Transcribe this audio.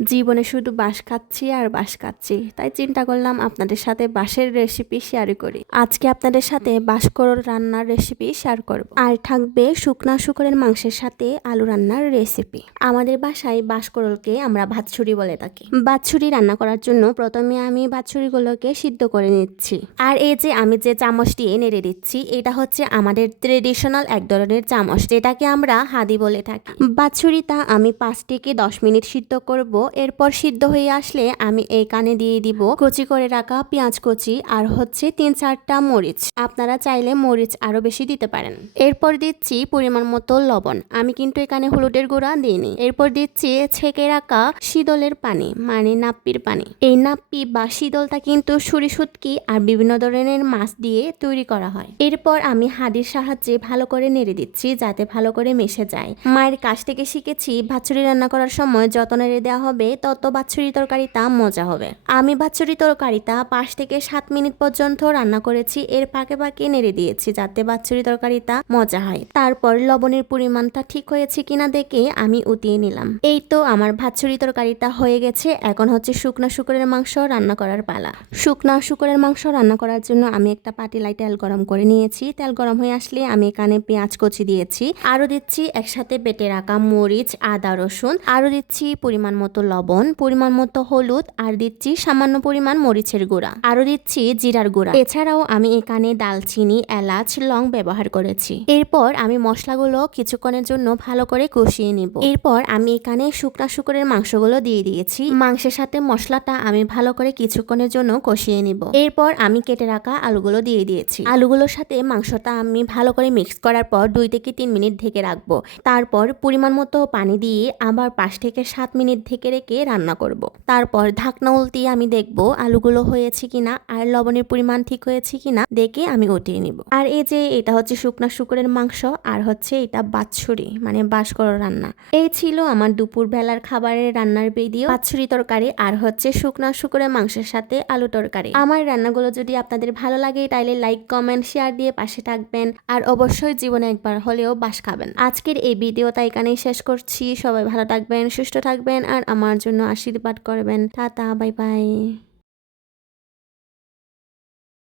জীবনে শুধু বাঁশ খাচ্ছি আর বাঁশ খাচ্ছি তাই চিন্তা করলাম আপনাদের সাথে বাঁশের রেসিপি শেয়ার করি। আজকে আপনাদের সাথে বাঁশকরল রান্নার রেসিপি শেয়ার করব। আর থাকবে শুকনা শুকরের মাংসের সাথে আলু রান্নার রেসিপি আমাদের বাসায় বাঁশকরলকে আমরা ভাতছুরি বলে থাকি। ভাতছুরি রান্না করার জন্য প্রথমে আমি ভাতছুরিগুলোকে সিদ্ধ করে নিচ্ছি। আর এই যে আমি যে চামচটি নেড়ে দিচ্ছি, এটা হচ্ছে আমাদের ট্রেডিশনাল এক ধরনের চামচ, যেটাকে আমরা হাদি বলে থাকি। বাছুরিটা আমি পাঁচ থেকে দশ মিনিট সিদ্ধ করব এরপর সিদ্ধ হয়ে আসলে আমি এই কানে দিয়ে দিব কচি করে রাখা পেঁয়াজ কচি আর হচ্ছে তিন চারটা মরিচ। আপনারা চাইলে মরিচ আরও বেশি দিতে পারেন। এরপর দিচ্ছি পরিমাণ মতো লবণ। আমি কিন্তু এখানে হলুদের গুঁড়া দিইনি। এরপর দিচ্ছি ছেঁকে রাখা শীতলের পানি মানে নাপ্পির পানি। এই নাপ্পি বা শীতলটা কিন্তু ছুরি সুটকি আর বিভিন্ন ধরনের মাছ দিয়ে তৈরি করা হয়। এরপর আমি হাদির সাহায্যে ভালো করে নেড়ে দিচ্ছি যাতে ভালো করে মিশে যায়। মায়ের কাছ থেকে শিখেছি বাছুরি রান্না করার সময় যত নেড়ে দেওয়া হবে। তত বাছুরি তরকারিটা মজা হবে। আমি বাছুরি তরকারিটা পাঁচ থেকে সাত মিনিট পর্যন্ত রান্না করেছি, এর পাকে পাকে নেড়ে দিয়েছি যাতে বাছুরি তরকারিটা মজা হয়। তারপর লবণের পরিমাণটা ঠিক হয়েছে কিনা দেখে আমি উতিয়ে নিলাম। এই তো আমার ভাতছুরি তরকারিটা হয়ে গেছে, এখন হচ্ছে শুকনা শুকরের মাংস রান্না করার পালা। শুকনা শুকরের মাংস রান্না করার জন্য আমি একটা পাটিলাই তেল গরম করে নিয়েছি। তেল গরম হয়ে আসলে আমি এখানে পেঁয়াজ কচি দিয়েছি। আরও দিচ্ছি একসাথে বেটে রাখা মরিচ, আদা, রসুন। আরও দিচ্ছি পরিমাণ মতো লবণ, পরিমাণ মতো হলুদ আর দিচ্ছি সামান্য পরিমাণ মরিচের গুঁড়া। আরও দিচ্ছি জিরার গুঁড়া। এছাড়াও আমি এখানে দালচিনি, এলাচ, লং ব্যবহার করেছি। এরপর আমি মশলাগুলো কিছুক্ষণের জন্য ভালো করে কষিয়ে নিব। এরপর আমি এখানে শুকনা শুকরের মাংসগুলো দিয়ে দিয়েছি। মাংসের সাথে মশলাটা আমি ভালো করে কিছুক্ষণের জন্য কষিয়ে নিব। এরপর আমি কেটে রাখা আলুগুলো দিয়ে দিয়েছি। আলুগুলোর সাথে মাংসটা আমি ভালো করে মিক্স করার পর দুই থেকে তিন মিনিট ঢেকে রাখব। তারপর পরিমাণ মতো পানি দিয়ে আবার পাঁচ থেকে সাত মিনিট ঢেকে রেখে রান্না করব। তারপর ঢাকনা উল্টিয়ে আমি দেখব আলুগুলো হয়েছে কিনা আর লবণের পরিমাণ ঠিক হয়েছে কিনা দেখে আমি উঠিয়ে নিব। আর এই যে এটা হচ্ছে শুকনা শুকরের মাংস আর হচ্ছে এটা বাছুরি মানে বাঁশকর রান্না। এই ছিল আমার দুপুর বেলার খাবারের রান্নার ভিডিও। বাছুরি তরকারি আর হচ্ছে শুকনা শুকরের মাংসের সাথে আলু তরকারি। আমার রান্নাগুলো যদি আপনাদের ভালো লাগে তাইলে লাইক কমেন্ট শেয়ার দিয়ে পাশে থাকবেন। আর অবশ্যই জীবনে একবার হলেও বাস খাবেন। আজকের এই ভিডিওটা এখানেই শেষ করছি। সবাই ভালো থাকবেন, সুস্থ থাকবেন। আর আমার জন্য আশীর্বাদ করবেন। Tata bye bye